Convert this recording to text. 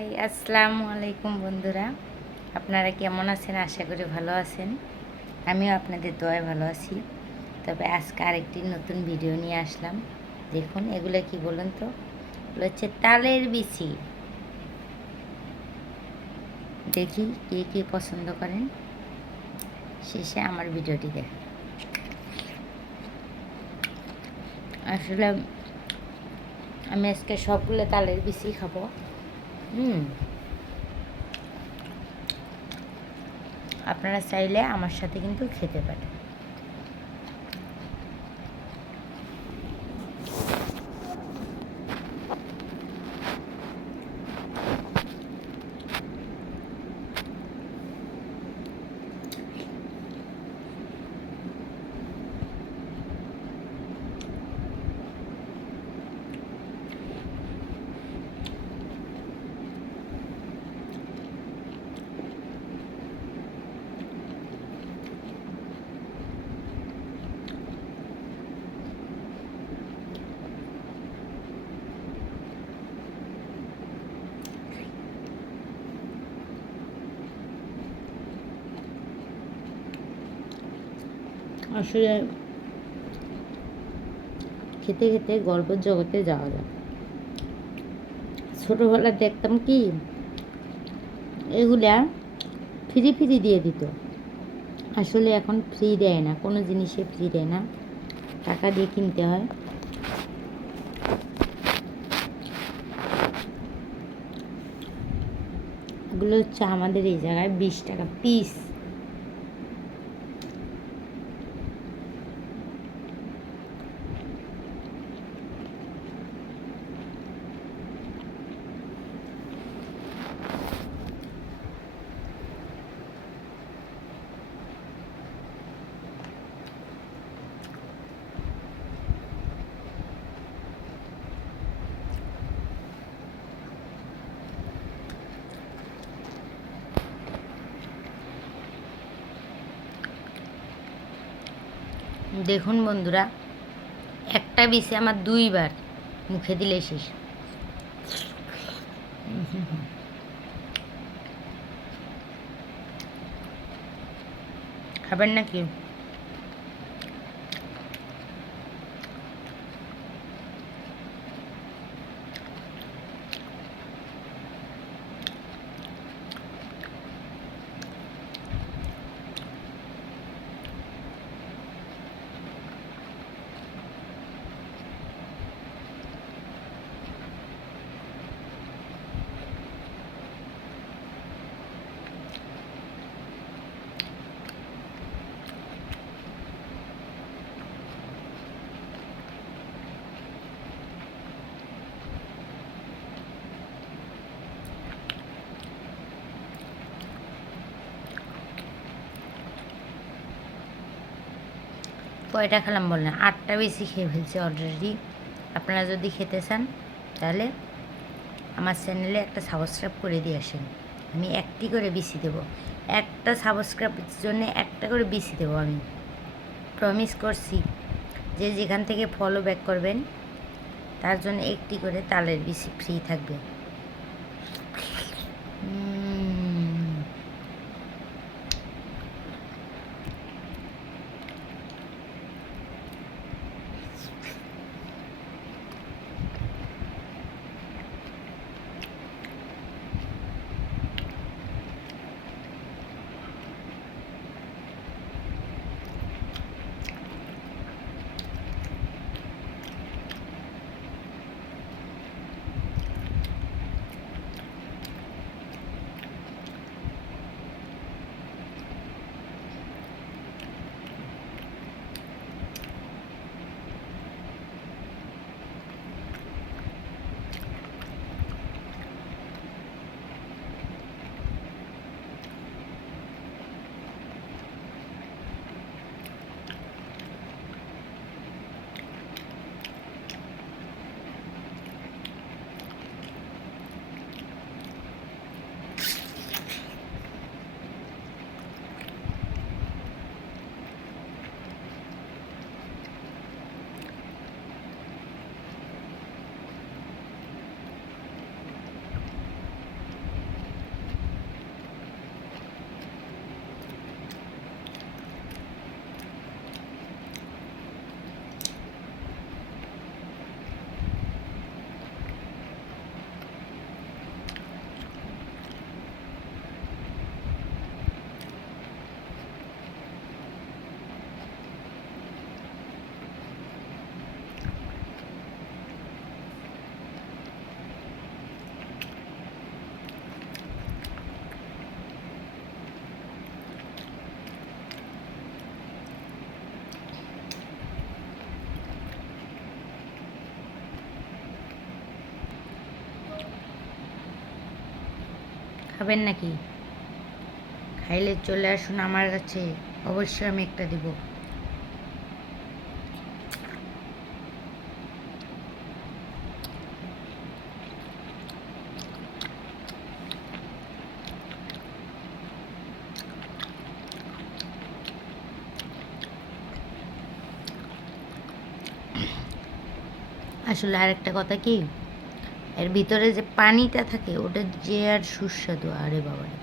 আসসালামু আলাইকুম বন্ধুরা, আপনারা কেমন আছেন? আশা করি ভালো আছেন। আমিও আপনাদের দোয়ায় ভালো আছি। তবে আজকে আরেকটি নতুন ভিডিও নিয়ে আসলাম। দেখুন এগুলো কি বলুন তো? এগুলো হচ্ছে তালের বিচি। দেখি কে কে পছন্দ করেন, শেষে আমার ভিডিওটি দেখেন। আসলে আমি আজকে সবগুলো তালের বিচি খাবো। আপনারা চাইলে আমার সাথে কিন্তু খেতে পারেন। আসলে খেতে খেতে গল্পের জগতে যাওয়া যায়। ছোটোবেলা দেখতাম কি এগুলা ফ্রি ফ্রি দিয়ে দিত। আসলে এখন ফ্রি দেয় না, কোনো জিনিসে ফ্রি দেয় না, টাকা দিয়ে কিনতে হয়। এগুলো হচ্ছে আমাদের এই জায়গায় 20 টাকা পিস। দেখুন বন্ধুরা, একটা বিছে আমার 2বার মুখে দিলে শেষ। খাবেন নাকি? কয়টা খেলাম বললেন? 8টা বেশি খেয়ে ফেলছি অলরেডি। আপনারা যদি খেতে চান তাহলে আমার চ্যানেলে একটা সাবস্ক্রাইব করে দিয়ে আসেন। আমি একটি করে বিসি দেবো। একটা সাবস্ক্রাইবের জন্য একটা করে বিসি দেবো। আমি প্রমিস করছি যে যেখান থেকে ফলো ব্যাক করবেন তার জন্য একটি করে তালের বিসি ফ্রি থাকবে। খাবেন নাকি? খাইলে চলে আসুন আমার কাছে, অবশ্যই আমি একটা দেব। আসলে আরেকটা কথা কি, এর ভিতরে যে পানিটা থাকে ওটা যে আর সুস্বাদু, আরে বাবারে।